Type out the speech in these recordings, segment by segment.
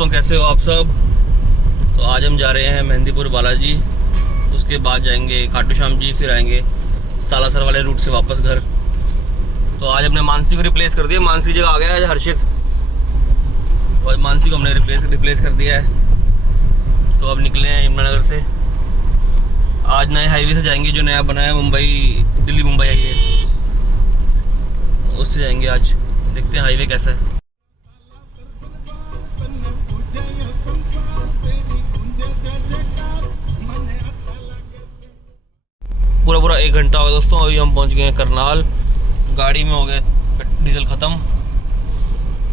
दोस्तों, कैसे हो आप सब। तो आज हम जा रहे हैं मेहंदीपुर बालाजी, उसके बाद जाएंगे खाटू श्याम जी, फिर आएंगे सालासर वाले रूट से वापस घर। तो आज हमने मानसी को रिप्लेस कर दिया, मानसी जगह आ गया है हर्षित, और मानसी को हमने रिप्लेस कर दिया है। तो अब निकले हैं यमुनानगर से, आज नए हाईवे से जाएंगे जो नया बना है, मुंबई दिल्ली मुंबई हाईवे, उससे जाएंगे आज। देखते हैं हाईवे कैसा है। पूरा 1 घंटा हो गया दोस्तों, अभी हम पहुंच गए हैं करनाल। गाड़ी में हो गया डीजल ख़त्म,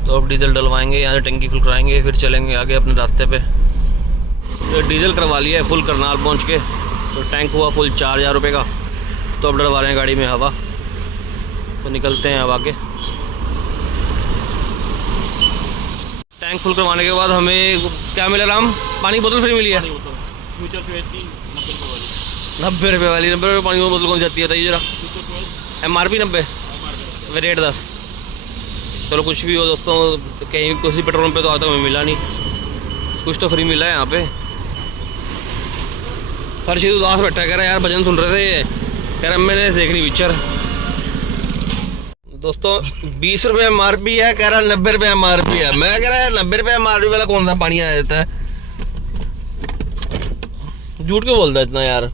तो अब डीजल डलवाएंगे, यहाँ से टंकी फुल कराएंगे, फिर चलेंगे आगे अपने रास्ते पे। तो डीजल करवा लिया है फुल करनाल पहुंच के, तो टैंक हुआ फुल 4000 रुपये का। तो अब डलवा रहे हैं गाड़ी में हवा, तो निकलते हैं अब आगे। टैंक फुल करवाने के बाद हमें क्या मिला राम? पानी बोतल फ्री मिली है, 90 रुपये वाली। 90 रुपये पानी की बोतल कौन सी आती है बताइए जरा? MRP 90, rate 10। चलो कुछ भी हो दोस्तों, कहीं किसी पेट्रोल पंप पे तो आज तक हमें मिला नहीं, कुछ तो फ्री मिला है यहाँ पे। हर चीज़ उदास बैठा, कह रहा है यार भजन सुन रहे थे, कह रहा मैंने देखनी पिक्चर। दोस्तों 20 रुपये MRP है, कह रहा 90 रुपये MRP है। मैं कह रहा है 90 रुपये MRP वाला कौन सा पानी आ जाता है? झूठ क्यों बोलता है इतना यार?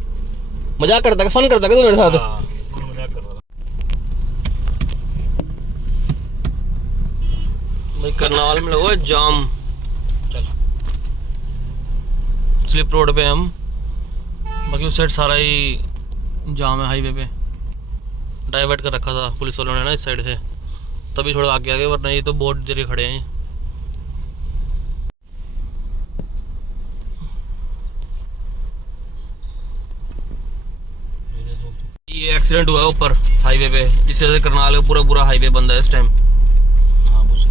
मजाक करता है, फन करता है तू मेरे साथ? मजाक कर रहा भाई। करनाल में लगा जाम, चल स्लिप रोड पे हम, बाकी उस साइड सारा ही जाम है। हाईवे पे डाइवर्ट कर रखा था पुलिस वालों ने ना इस साइड से, तभी थोड़ा आगे आगे, वरना ये तो बहुत देर खड़े हैं। ये एक्सीडेंट हुआ है ऊपर हाईवे पे, जिससे से करनाल का पूरा हाईवे बंद है इस टाइम। हाँ बस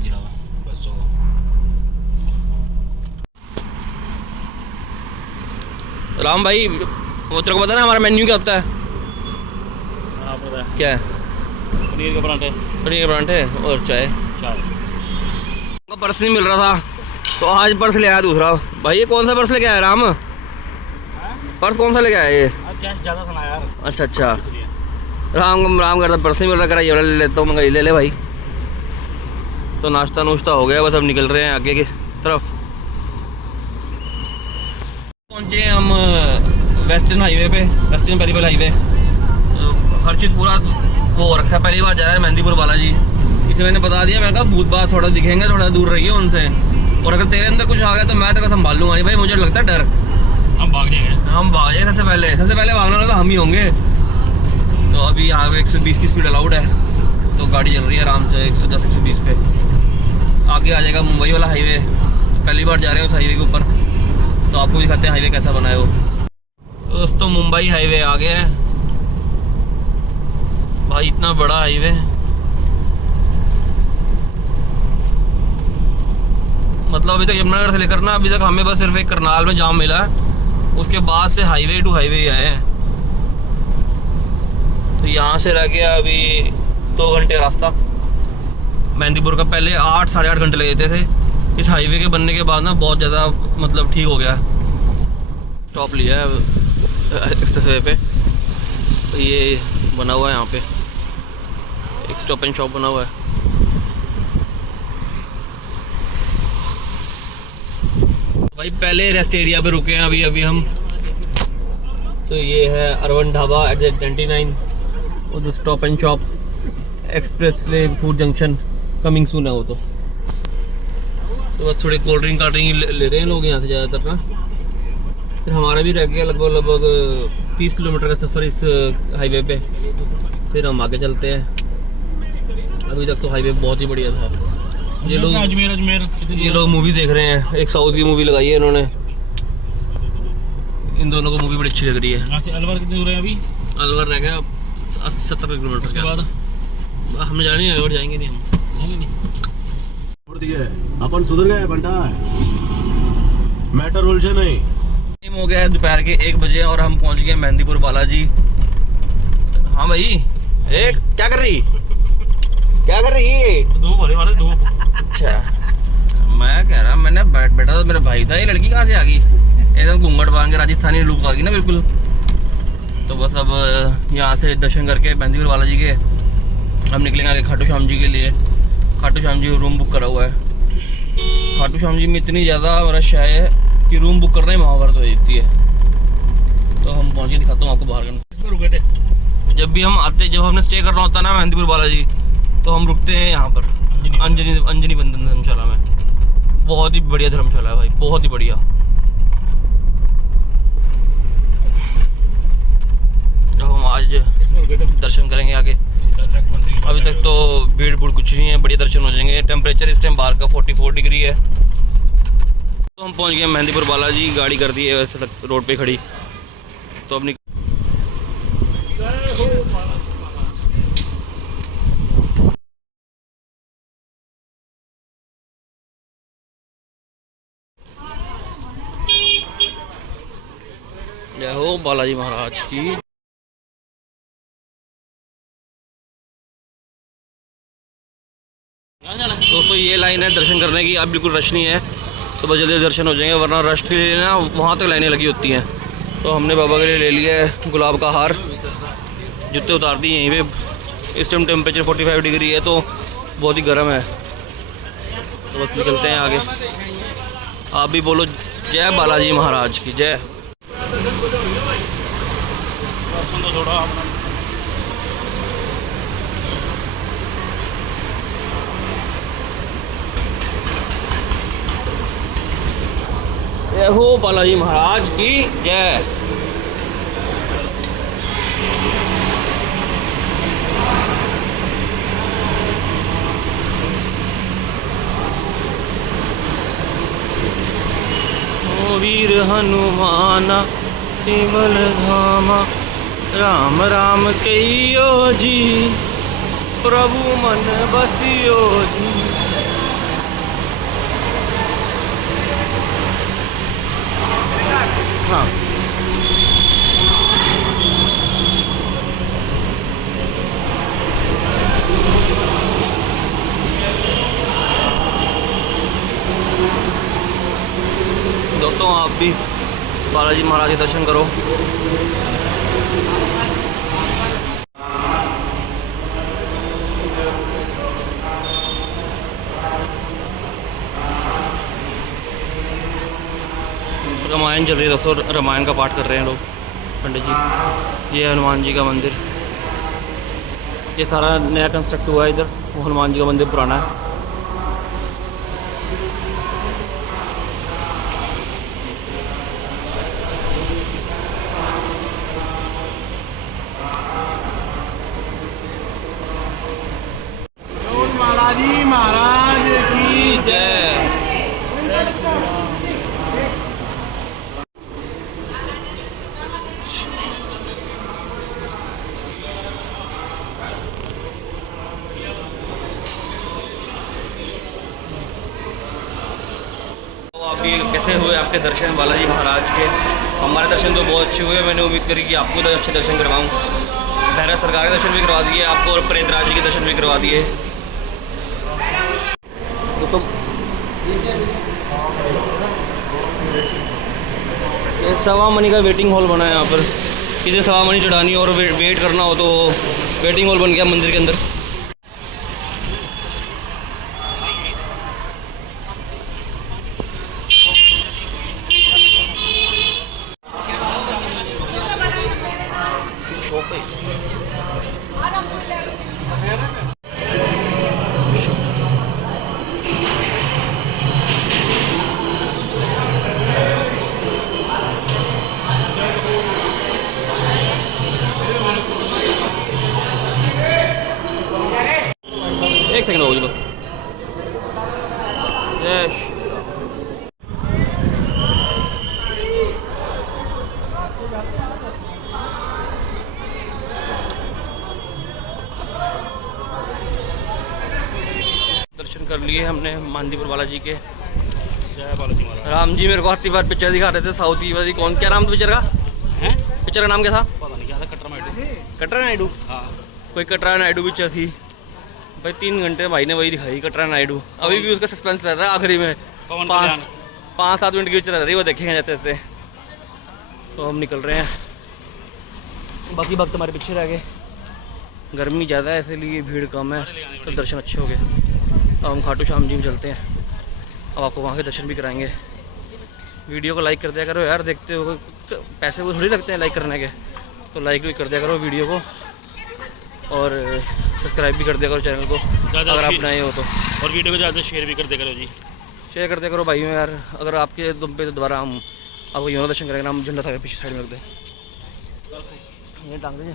गिरा हुआ बस होगा। राम भाई, वो तेरे को पता है ना हमारा मेन्यू क्या होता है? हाँ पता है। क्या है? पनीर के परांठे और चाय। पर्स नहीं मिल रहा था, तो आज पर्स ले आया दूसरा। भाई ये कौन सा पर्स लेके आया राम? पर्स कौन सा लेके आया ये? ज़्यादा था यार। अच्छा राम करता पर्स नहीं मिल रहा, करा ये वाला ले लेता हूँ। मैं ले ले भाई। तो नाश्ता नुश्ता हो गया, बस अब निकल रहे हैं आगे की तरफ। पहुँचे हम वेस्टर्न हाईवे पे, वेस्टर्न पेरिफेरल हाईवे। हर चीज़ पूरा हो रखा है, पहली बार जा रहा है मेहंदीपुर बालाजी। इसे मैंने बता दिया, मैं कहा भूत बात थोड़ा दिखेंगे, थोड़ा दूर रहिए उनसे, और अगर तेरे अंदर कुछ आ गया तो मैं तेरे को संभाल लूँगा। नहीं भाई मुझे लगता है डर, हम भाग जाएंगे सबसे पहले भागने वाला तो हम ही होंगे। तो अभी यहाँ पे 120 की स्पीड अलाउड है, तो गाड़ी चल रही है आराम से 110-120 पे। आगे आ जाएगा मुंबई वाला हाईवे, पहली बार जा रहे हैं उस हाईवे के ऊपर, तो आपको दिखाते हैं हाईवे कैसा बना है वो। तो दोस्तों मुंबई हाईवे आ गया है भाई, इतना बड़ा हाईवे। मतलब अभी तक यमुनानगर से लेकर ना अभी तक हमें बस सिर्फ एक करनाल में जाम मिला है, उसके बाद से हाईवे टू हाईवे ही आए हैं। तो यहाँ से रह गया अभी 2 घंटे रास्ता मेहंदीपुर का। पहले 8-8.5 घंटे लगे थे। इस हाईवे के बनने के बाद ना बहुत ज़्यादा मतलब ठीक हो गया। स्टॉप लिया है एक्सप्रेस वे पे, तो ये बना हुआ है यहाँ पे एक स्टॉप एंड शॉप बना हुआ है। भाई पहले रेस्ट एरिया पे रुके हैं अभी हम। तो ये है अरवन ढाबा एग्जिट 99, और the stop and shop express way food junction coming soon है वो। तो बस थोड़े कोल्ड ड्रिंक ले रहे हैं लोग यहाँ से ज़्यादातर ना। फिर हमारा भी रह गया लगभग 30 किलोमीटर का सफ़र इस हाईवे पे, फिर हम आगे चलते हैं। अभी तक तो हाईवे बहुत ही बढ़िया था। ये लोग मूवी देख रहे हैं, एक साउथ की मूवी लगाई है इन्होंने। इन दोनों को मूवी बड़ी अच्छी लग रही है। यहाँ से अलवर कितनी दूर है अभी? अलवर रह गया 70 किलोमीटर के बाद। हम जाने नहीं, अलवर जाएंगे नहीं, हम जाएंगे नहीं। अपन सुधर गए बंटा, मैटर उलझे नहीं। टाइम हो गया है दोपहर के 1 बजे और हम पहुंच गए मेहंदीपुर बालाजी। हाँ भाई, एक क्या कर रही है? धूप होने वाले, धूप। अच्छा बैठा था, मेरा भाई था। ये लड़की कहाँ से आ गई? एकदम घूंघट बांध के राजस्थानी लुक आ गई ना बिल्कुल। तो बस अब यहाँ से दर्शन करके मेहंदीपुर बालाजी के हम निकलेंगे आगे खाटू श्याम जी के लिए। खाटू श्याम जी रूम बुक करा हुआ है। खाटू श्याम जी में इतनी ज़्यादा रश है कि रूम बुक करना ही महाभारत हो जाती है। तो हम पहुँच के दिखाता हूँ आपको बाहर का। रुके थे जब भी हम आते, जब हमने स्टे करना होता है ना मेहंदीपुर बालाजी, तो हम रुकते हैं यहाँ पर अंजनी बंधन धर्मशाला में। बहुत ही बढ़िया धर्मशाला है भाई, बहुत ही बढ़िया। जब हम आज दर्शन करेंगे आगे, अभी तक तो भीड़ भूड़ कुछ नहीं है, बढ़िया दर्शन हो जाएंगे। टेम्परेचर इस टाइम बाहर का 44 डिग्री है। तो हम पहुंच गए मेहंदीपुर बालाजी। गाड़ी कर दी है सड़क रोड पे खड़ी। तो अपनी जय हो बालाजी महाराज की। दोस्तों ये लाइन है दर्शन करने की, अब बिल्कुल रश नहीं है, तो बस जल्दी दर्शन हो जाएंगे, वरना रश के लिए ना वहाँ तक लाइनें लगी होती हैं। तो हमने बाबा के लिए ले लिया है गुलाब का हार, जूते उतार दिए यहीं पे। इस टाइम टेम्परेचर 45 डिग्री है, तो बहुत ही गर्म है। तो बस निकलते हैं आगे। आप भी बोलो जय बालाजी महाराज की जय। जय हो बालाजी महाराज की जय। ओ वीर हनुमाना केवल धामा, राम राम कहियो जी, प्रभु मन बसियो जी। हाँ दोस्तों आप भी बालाजी महाराज के दर्शन करो। रामायण चल रही है दोस्तों, रामायण का पाठ कर रहे हैं लोग पंडित जी। ये हनुमान जी का मंदिर, ये सारा नया कंस्ट्रक्ट हुआ है इधर। वो हनुमान जी का मंदिर पुराना है। बालाजी महाराज की जय। आप भी कैसे हुए आपके दर्शन बालाजी महाराज के? हमारे दर्शन तो बहुत अच्छे हुए। मैंने उम्मीद करी कि आपको तो अच्छे दर्शन करवाऊँ। भैरव सरकार के दर्शन भी करवा दिए आपको, और प्रेतराज जी के दर्शन भी करवा दिए दोस्तों। ये 1.25 मनी का वेटिंग हॉल बना है यहाँ पर। किसी 1.25 मनी चढ़ानी हो और वेट करना हो तो वेटिंग हॉल बन गया मंदिर के अंदर। एक सेकंड होगी बस। जय दर्शन कर लिए हमने मेहंदीपुर बालाजी के। जय बालाजी महाराज। राम जी मेरे को आती बार पिक्चर दिखा रहे थे साउथ की वाली। कौन, क्या नाम था पिक्चर का? है पिक्चर का नाम क्या था? पता नहीं क्या था। कटरा नायडू। कटरा नायडू, हाँ कोई कटरा नायडू पिक्चर थी भाई। 3 घंटे भाई ने वही दिखाई, कटरा नायडू। अभी भी उसका सस्पेंस रह रहा है आखिरी में। 5-7 मिनट की चल रही है, वो देखेंगे जैसे जैसे। तो हम निकल रहे हैं, बाकी वक्त हमारे पीछे रह गए। गर्मी ज़्यादा है इसलिए भीड़ कम है, तो दर्शन अच्छे हो गए। अब हम खाटू श्याम जी में चलते हैं, अब आपको वहाँ के दर्शन भी कराएंगे। वीडियो को लाइक कर दिया करो यार, देखते हो पैसे वो थोड़ी लगते हैं लाइक करने के, तो लाइक भी कर दिया करो वीडियो को, और सब्सक्राइब भी कर दिया करो चैनल को अगर आप नए हो तो, और वीडियो को ज़्यादा शेयर भी कर दिया करो जी। शेयर कर दिया करो भाइयों यार। अगर आपके दम पे तो दोबारा हम आपको यूँ दर्शन करेंगे। हम झंडा था पीछे साइड में रख दें, ये टांग दें।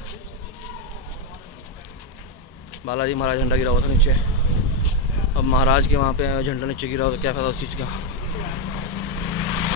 बालाजी महाराज झंडा गिरा हुआ था नीचे, अब महाराज के वहाँ पे झंडा नीचे गिरा हो तो क्या फ़ायदा उस चीज़ का।